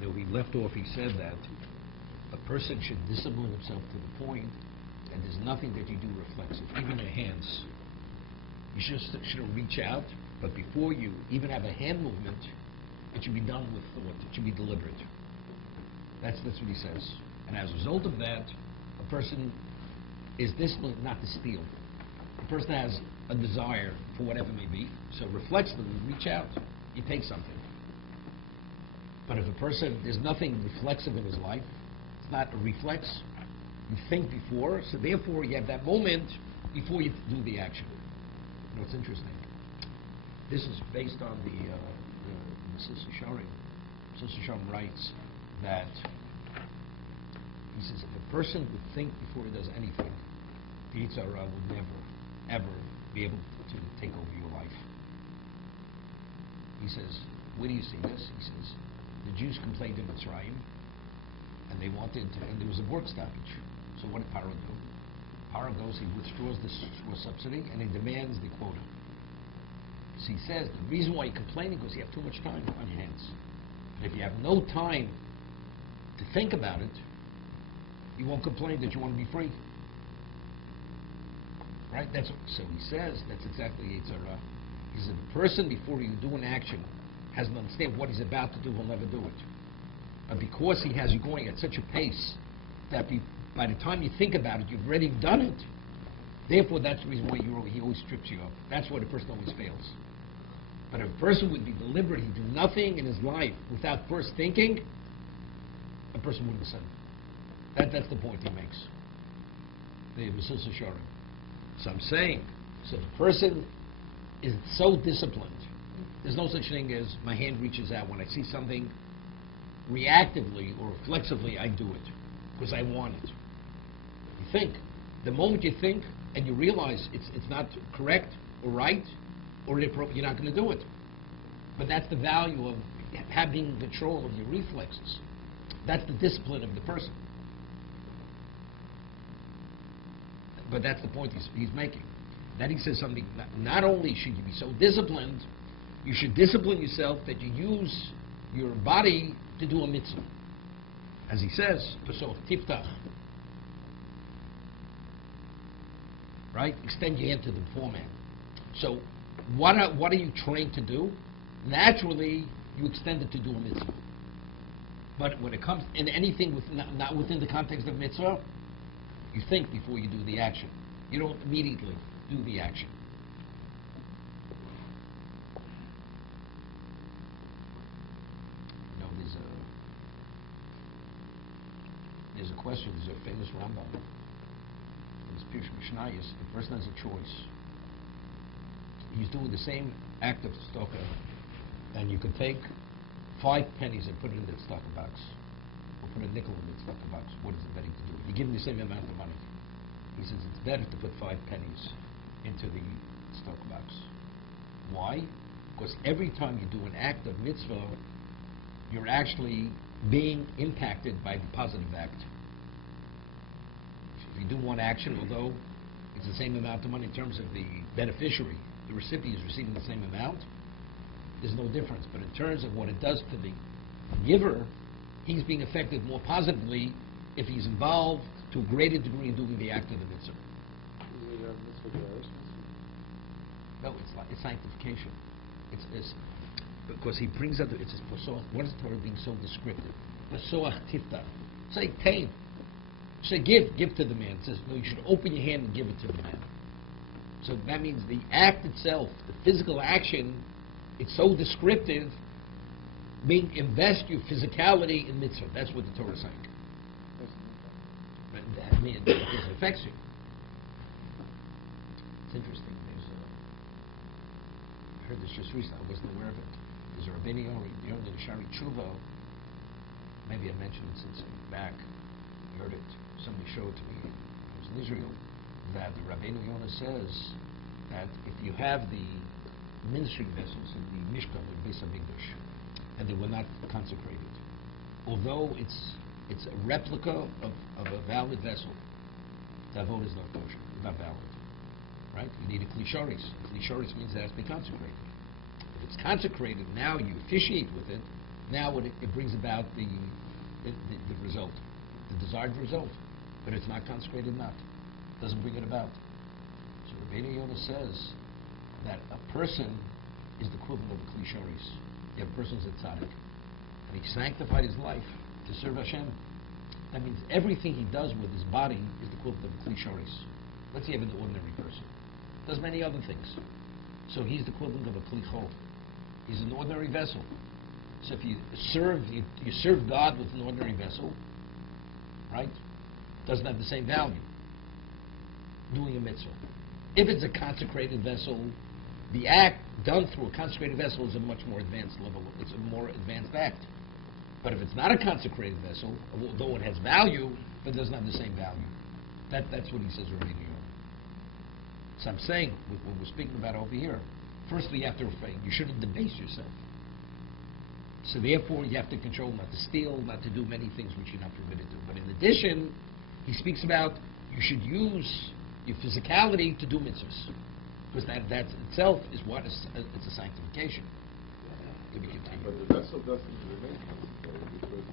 We left off, he said that a person should discipline himself to the point that there's nothing that you do reflexive, even your hands. You shouldn't reach out, but before you even have a hand movement, it should be done with thought. It should be deliberate. That's what he says. And as a result of that, a person is disciplined not to steal. A person has a desire for whatever it may be, so reflexively reach out, you take something. But if a person, there's nothing reflexive in his life, it's not a reflex, you think before, so therefore you have that moment before you do the action. You know, it's interesting. This is based on the Sister Sharim. Sister Sharim writes that, he says, if a person would think before he does anything, the Yetzer Hara would never, ever be able to take over your life. He says, where do you see this? He says, the Jews complained in Mitzrayim, and they wanted, and there was a work stoppage. So what did Paro do? Paro goes, he withdraws the subsidy, and he demands the quota. So he says, the reason why you're complaining is because you have too much time on your hands. But if you have no time to think about it, you won't complain that you want to be free. Right? So he says, that's exactly Yetzer Hara. He says, the person, before you do an action, has to understand what he's about to do, will never do it. But because he has you going at such a pace that by the time you think about it, you've already done it. Therefore, that's the reason why he always trips you up. That's why the person always fails. But if a person would be deliberate, he'd do nothing in his life without first thinking, a person wouldn't sin. That's the point he makes. The Sister Sharim. So I'm saying, so if a person is so disciplined, there's no such thing as my hand reaches out. When I see something reactively or reflexively, I do it because I want it. You think. The moment you think and you realize it's not correct or right or inappropriate, you're not going to do it. But that's the value of having control of your reflexes. That's the discipline of the person. But that's the point he's making. Then he says something, not only should you be so disciplined, you should discipline yourself that you use your body to do a mitzvah. As he says, Pesach Tiftach. Right? Extend your hand to the poor man. So, what are you trained to do? Naturally, you extend it to do a mitzvah. But when it comes in anything not within the context of mitzvah, you think before you do the action. You don't immediately do the action. You know, there's a question. There's a famous Rambam. It's Pirush Mishnayos. The person has a choice. He's doing the same act of tzedakah, and you could take 5 pennies and put it in the tzedakah box, or put a nickel in the tzedakah box. What is it better to do? You give him the same amount of money. He says it's better to put 5 pennies into the tzedakah box. Why? Because every time you do an act of mitzvah, you're actually being impacted by the positive act. If you do one action, although it's the same amount of money in terms of the beneficiary, the recipient is receiving the same amount, there's no difference. But in terms of what it does to the giver, he's being affected more positively if he's involved to a greater degree in doing the act of the mitzvah. No, it's sanctification. It's because he brings out it's what is the Torah being so descriptive? Pesach Tiftach. Say pain. Say give to the man. It says no, you should open your hand and give it to the man. So that means the act itself, the physical action, it's so descriptive, being invest your physicality in mitzvah. That's what the Torah is saying. That means it affects you. It's interesting. I heard this just recently. I wasn't aware of it. There's a Rabbeinu Yonah, the Shari Tshuva. Maybe I mentioned it since back. I heard it. Somebody showed it to me. I was in Israel. That the Rabbeinu Yonah says that if you have the ministering vessels in the Mishkan, the Beis HaMikdash, and they were not consecrated, although it's a replica of a valid vessel, the avod is not kosher, it's not valid. Right? You need a klisharis. Klisharis means it has to be consecrated. If it's consecrated, now you officiate with it, Now it brings about the result, the desired result, but it's not consecrated not. It doesn't bring it about. So Rabbeinu Yonah says that a person is the equivalent of a klisharis. You have a person who's a tzaddik, and he sanctified his life to serve Hashem. That means everything he does with his body is the equivalent of a klisharis. Let's say you have an ordinary person. Does many other things. So he's the equivalent of a klichot. He's an ordinary vessel. So if you serve God with an ordinary vessel, right? Doesn't have the same value. Doing a mitzvah. If it's a consecrated vessel, the act done through a consecrated vessel is a much more advanced level. It's a more advanced act. But if it's not a consecrated vessel, although it has value, but it doesn't have the same value. That's what he says already here. So I'm saying, what we're speaking about over here, firstly you have to refrain. You shouldn't debase yourself. So therefore you have to control not to steal, not to do many things which you're not permitted to. But in addition, he speaks about you should use your physicality to do mitzvahs. Because that itself is what it's a sanctification. To be continued. But the vessel doesn't remain consecrated because